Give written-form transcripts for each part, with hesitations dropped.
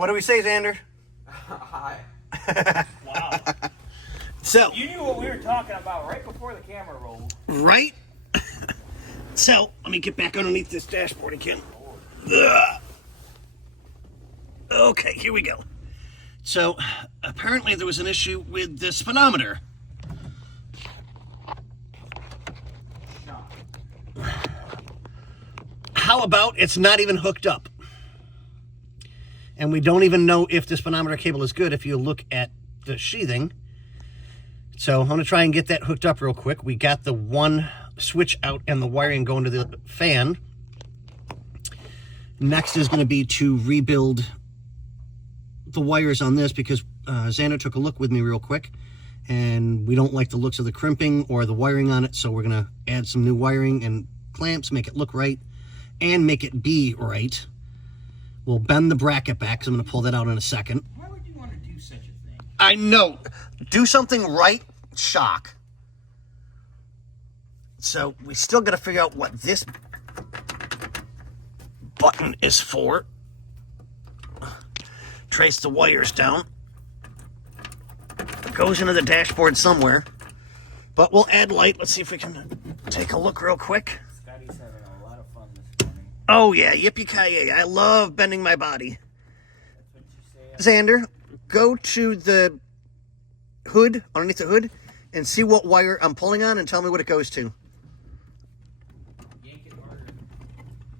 What do we say, Xander? Hi. Wow. So. You knew what we were talking about right before the camera rolled. Right? So, let me get back underneath this dashboard again. Ugh. Okay, here we go. So, apparently there was an issue with the speedometer. How about it's not even hooked up? And we don't even know if the speedometer cable is good if you look at the sheathing. So I'm going to try and get that hooked up real quick. We got the one switch out and the wiring going to the fan. Next is going to be to rebuild the wires on this because Xander took a look with me real quick. And we don't like the looks of the crimping or the wiring on it. So we're going to add some new wiring and clamps, make it look right. And make it be right. We'll bend the bracket back, because I'm going to pull that out in a second. Why would you want to do such a thing? I know. Do something right, shock. So, we still got to figure out what this button is for. Trace the wires down. It goes into the dashboard somewhere. But we'll add light. Let's see if we can take a look real quick. Scotty's having a lot of fun this morning. Oh, yeah. Yippee-ki-yay. I love bending my body. That's what you say. Xander, go to the hood, underneath the hood, and see what wire I'm pulling on and tell me what it goes to. Yank it harder.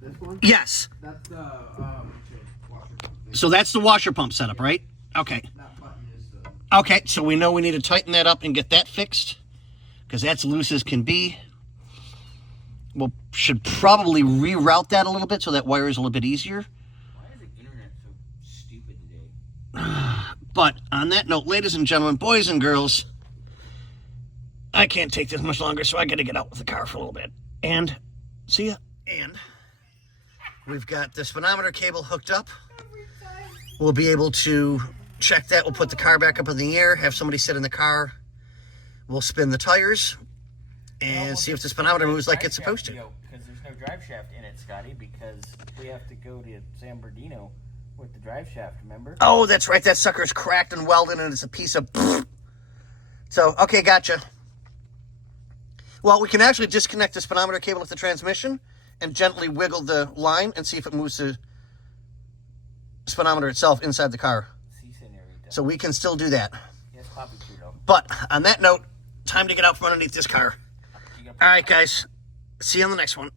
This one? Yes. That's the washer pump. So that's the washer pump setup, right? Okay. That button is the... Okay, so we know we need to tighten that up and get that fixed, because that's loose as can be. We'll should probably reroute that a little bit so that wire is a little bit easier. Why is the internet so stupid today? But on that note, ladies and gentlemen, boys and girls, I can't take this much longer, so I got to get out with the car for a little bit. And see ya. And we've got the speedometer cable hooked up. We'll be able to check that. We'll put the car back up in the air, have somebody sit in the car. We'll spin the tires and see if the speedometer moves like it's supposed to. Because there's no drive shaft in it, Scotty, because we have to go to San Bernardino with the drive shaft, remember? Oh, that's right. That sucker's cracked and welded, and it's a piece of... So, okay, gotcha. Well, we can actually disconnect the speedometer cable with the transmission and gently wiggle the line and see if it moves the speedometer itself inside the car. Si, senorita. So we can still do that. Yes, Papi Chulo. But on that note, time to get out from underneath this car. All right, guys. See you on the next one.